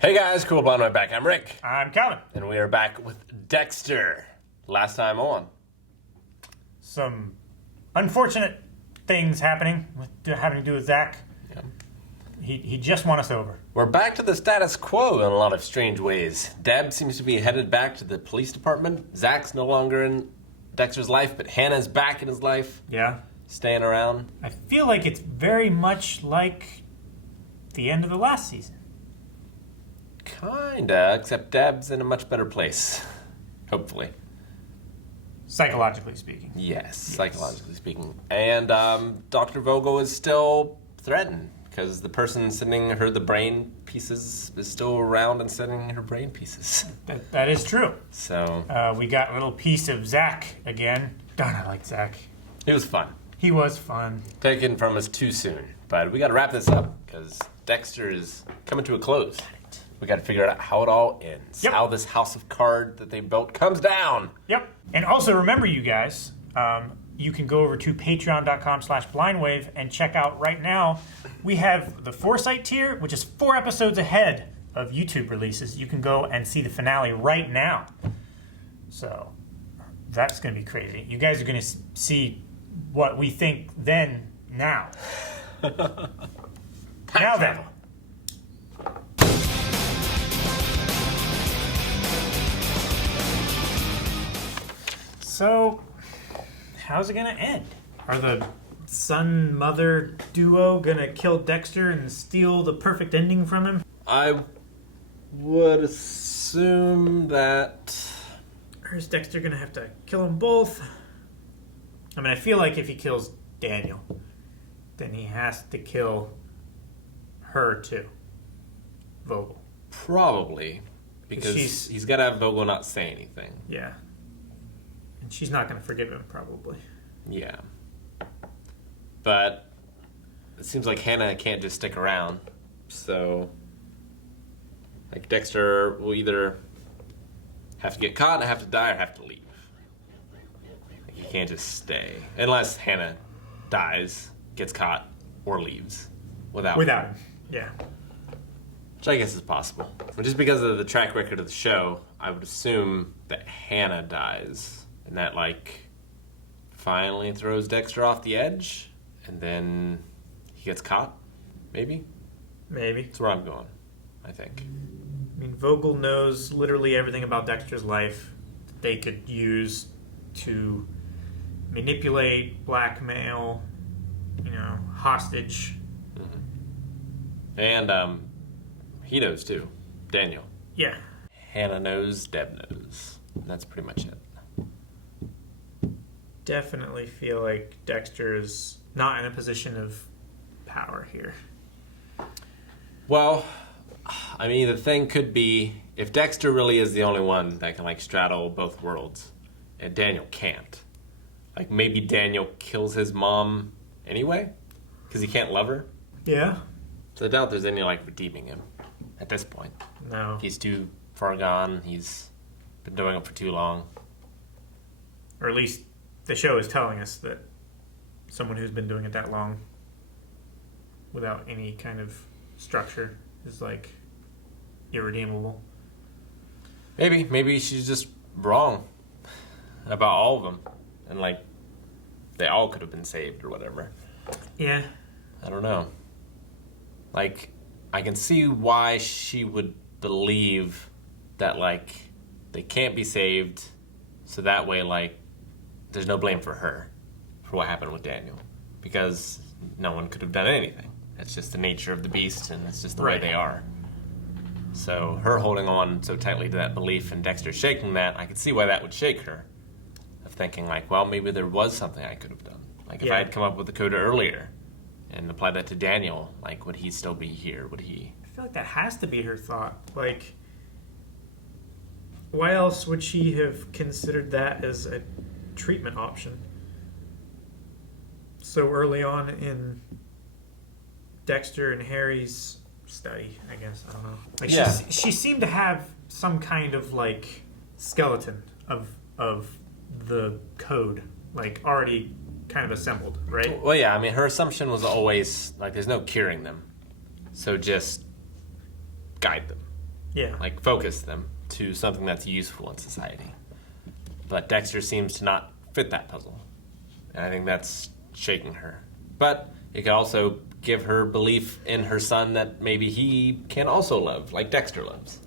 Hey guys, cool blonde right back. I'm Rick. I'm Calvin. And we are back with Dexter. Last time on. Some unfortunate things happening having to do with Zach. Yeah. He just won us over. We're back to the status quo in a lot of strange ways. Deb seems to be headed back to the police department. Zach's no longer in Dexter's life, but Hannah's back in his life. Yeah. Staying around. I feel like it's very much like the end of the last season. Kinda, except Deb's in a much better place. Hopefully. Psychologically speaking. Yes, psychologically speaking. And Dr. Vogel is still threatened because the person sending her the brain pieces is still around and sending her brain pieces. That is true. So we got a little piece of Zach again. Darn, I like Zach. it was fun. He was fun. Taken from us too soon. But we got to wrap this up because Dexter is coming to a close. We got to figure out how it all ends. Yep. How this house of cards that they built comes down. Yep. And also remember, you guys, you can go over to patreon.com/blindwave and check out right now. We have the Foresight tier, which is 4 episodes ahead of YouTube releases. You can go and see the finale right now. So that's going to be crazy. You guys are going to see what we think then, now. Now then. So, how's it gonna end? Are the son-mother duo gonna kill Dexter and steal the perfect ending from him? I would assume that... Or is Dexter gonna have to kill them both? I mean, I feel like if he kills Daniel, then he has to kill her too. Vogel. Probably. Because he's got to have Vogel not say anything. Yeah. And she's not gonna forgive him, probably. Yeah. But it seems like Hannah can't just stick around. So, like, Dexter will either have to get caught and have to die or have to leave. Like, he can't just stay. Unless Hannah dies, gets caught, or leaves. Without him. Yeah. Which I guess is possible. But just because of the track record of the show, I would assume that Hannah dies. And that, like, finally throws Dexter off the edge. And then he gets caught. Maybe? Maybe. That's where I'm going, I think. I mean, Vogel knows literally everything about Dexter's life that they could use to manipulate, blackmail, hostage. Mm-hmm. And he knows, too. Daniel. Yeah. Hannah knows, Deb knows. And that's pretty much it. Definitely feel like Dexter is not in a position of power here. Well, I mean, the thing could be, if Dexter really is the only one that can, like, straddle both worlds, and Daniel can't, like, maybe Daniel kills his mom anyway, because he can't love her. Yeah. So I doubt there's any, like, redeeming him at this point. No. He's too far gone. He's been doing it for too long. Or at least the show is telling us that someone who's been doing it that long without any kind of structure is, like, irredeemable. Maybe she's just wrong about all of them. And, like, they all could have been saved or whatever. Yeah. I don't know. Like, I can see why she would believe that, like, they can't be saved, so that way, like, there's no blame for her for what happened with Daniel. Because no one could have done anything. It's just the nature of the beast, and it's just the way they are. So her holding on so tightly to that belief and Dexter shaking that, I could see why that would shake her. Of thinking, like, well, maybe there was something I could have done. Like, if I had come up with the coda earlier and applied that to Daniel, like, would he still be here? Would he... I feel like that has to be her thought. Like, why else would she have considered that as a treatment option so early on in Dexter and Harry's study? I guess, I don't know. Like, yeah. She seemed to have some kind of, like, skeleton of the code, like, already kind of assembled, right? Well, yeah, I mean, her assumption was always, like, there's no curing them. So just guide them. Yeah. Like, focus them to something that's useful in society. But Dexter seems to not fit that puzzle. And I think that's shaking her. But it could also give her belief in her son that maybe he can also love, like Dexter loves.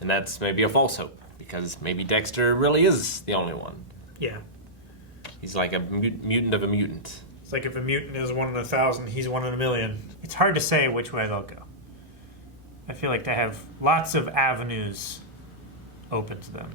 And that's maybe a false hope, because maybe Dexter really is the only one. Yeah. He's like a mutant of a mutant. It's like if a mutant is 1 in 1,000, he's 1 in a million. It's hard to say which way they'll go. I feel like they have lots of avenues open to them.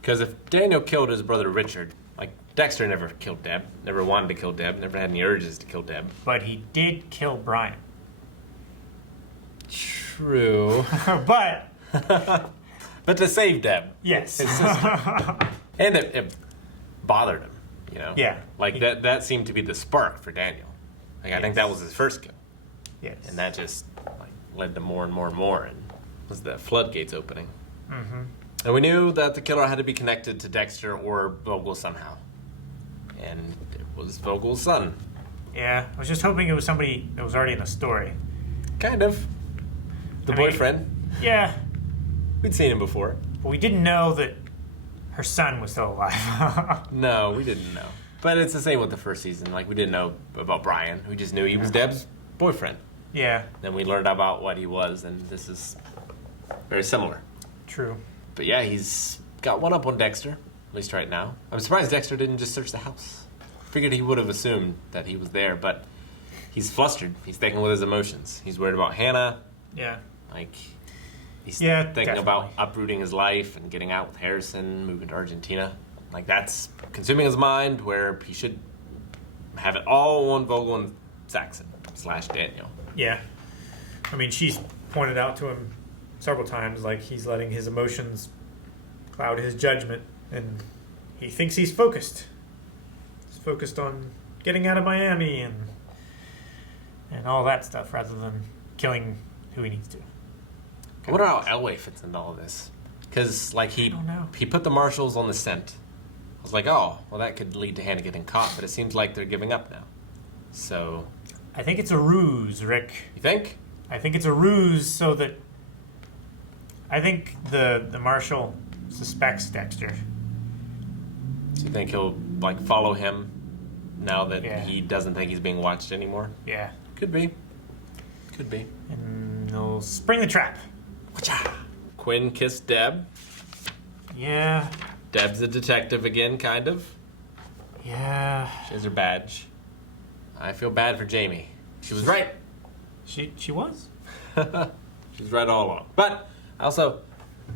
Because if Daniel killed his brother Richard, like, Dexter never killed Deb, never wanted to kill Deb, never had any urges to kill Deb. But he did kill Brian. True. But... But to save Deb. Yes. His sister. And it bothered him, you know? Yeah. Like, that seemed to be the spark for Daniel. Like, I think that was his first kill. Yes. And that just, like, led to more and more and more, and was the floodgates opening. Mm-hmm. And we knew that the killer had to be connected to Dexter or Vogel somehow. And it was Vogel's son. Yeah, I was just hoping it was somebody that was already in the story. Kind of. The boyfriend. Yeah, We'd seen him before. but we didn't know that her son was still alive. No, we didn't know. But it's the same with the first season. Like, we didn't know about Brian. We just knew he was Deb's boyfriend. Yeah, Then we learned about what he was, and this is very similar. true. But yeah, he's got one up on Dexter, at least right now. I'm surprised Dexter didn't just search the house. Figured he would have assumed that he was there, but he's flustered. He's thinking with his emotions. He's worried about Hannah. Yeah. Like, he's Yeah, thinking definitely. about uprooting his life and getting out with Harrison, moving to Argentina. Like, that's consuming his mind, where he should have it all on Vogel and Saxon / Daniel. Yeah. I mean, she's pointed out to him several times, like, he's letting his emotions cloud his judgment, and he thinks he's focused. He's focused on getting out of Miami and all that stuff, rather than killing who he needs to. I wonder how Elway fits into all this. Because, like, I don't know. he put the marshals on the scent. I was like, oh, well, that could lead to Hannah getting caught, but it seems like they're giving up now. So, I think it's a ruse, Rick. you think? I think it's a ruse so that I think the marshal suspects Dexter. Do you think he'll, like, follow him now that Yeah. he doesn't think he's being watched anymore? Yeah. Could be. Could be. And they'll spring the trap. Quinn kissed Deb. Yeah. Deb's a detective again, kind of. Yeah. She has her badge. I feel bad for Jamie. She was right. She was? She's right all along. But I also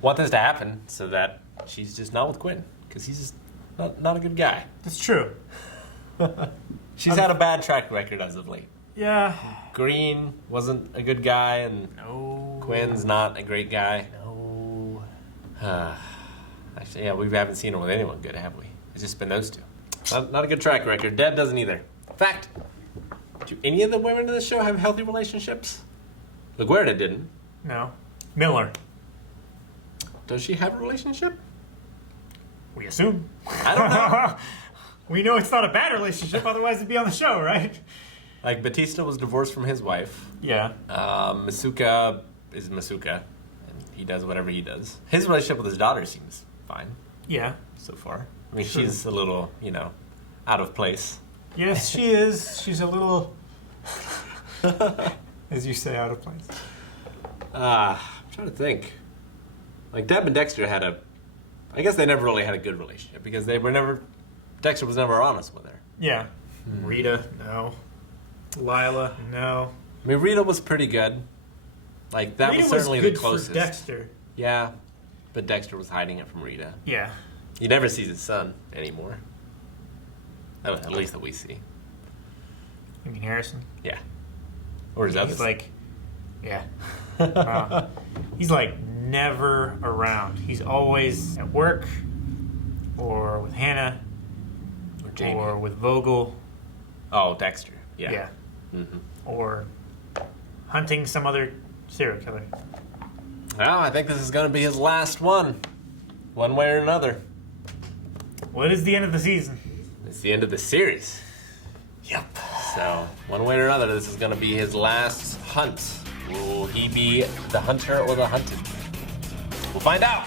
want this to happen so that she's just not with Quinn, because he's just not a good guy. That's true. She's had a bad track record as of late. Yeah. Green wasn't a good guy, and No. Quinn's not a great guy. No. Actually, yeah, we haven't seen her with anyone good, have we? It's just been those two. Not a good track record. Deb doesn't either. In fact, do any of the women in this show have healthy relationships? LaGuardia didn't. No. Miller. Does she have a relationship? We assume. I don't know. We know it's not a bad relationship, otherwise it'd be on the show, right? Like, Batista was divorced from his wife. Yeah. Masuka is Masuka, and he does whatever he does. His relationship with his daughter seems fine Yeah. so far. I mean, Sure. she's a little, out of place. Yes, she is. She's a little, as you say, out of place. I'm trying to think. Like, Deb and Dexter I guess they never really had a good relationship, because Dexter was never honest with her. Yeah. Rita, no. Lila, no. I mean, Rita was pretty good. Like, that Rita was certainly good the closest. for Dexter. Yeah, but Dexter was hiding it from Rita. Yeah. He never sees his son anymore. At least that we see. You mean Harrison? Yeah. Or his other He's son. like, yeah. He's like never around. He's always at work, or with Hannah, Or Jamie. or with Vogel. Oh, Dexter. Yeah. Yeah. Mm-hmm. Or hunting some other serial killer. Well, I think this is going to be his last one way or another. Well, it is the end of the season. It's the end of the series. Yep. So, one way or another, this is going to be his last hunt. Will he be the hunter or the hunted? We'll find out.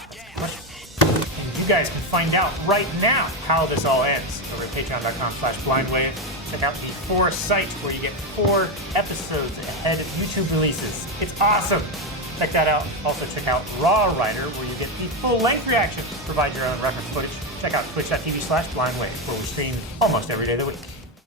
And you guys can find out right now how this all ends over at patreon.com/blindwave. Check out the Foresight, where you get 4 episodes ahead of YouTube releases. It's awesome. Check that out. Also check out Raw Writer, where you get the full-length reaction. Provide your own reference footage. Check out twitch.tv/blindwave, where we stream almost every day of the week.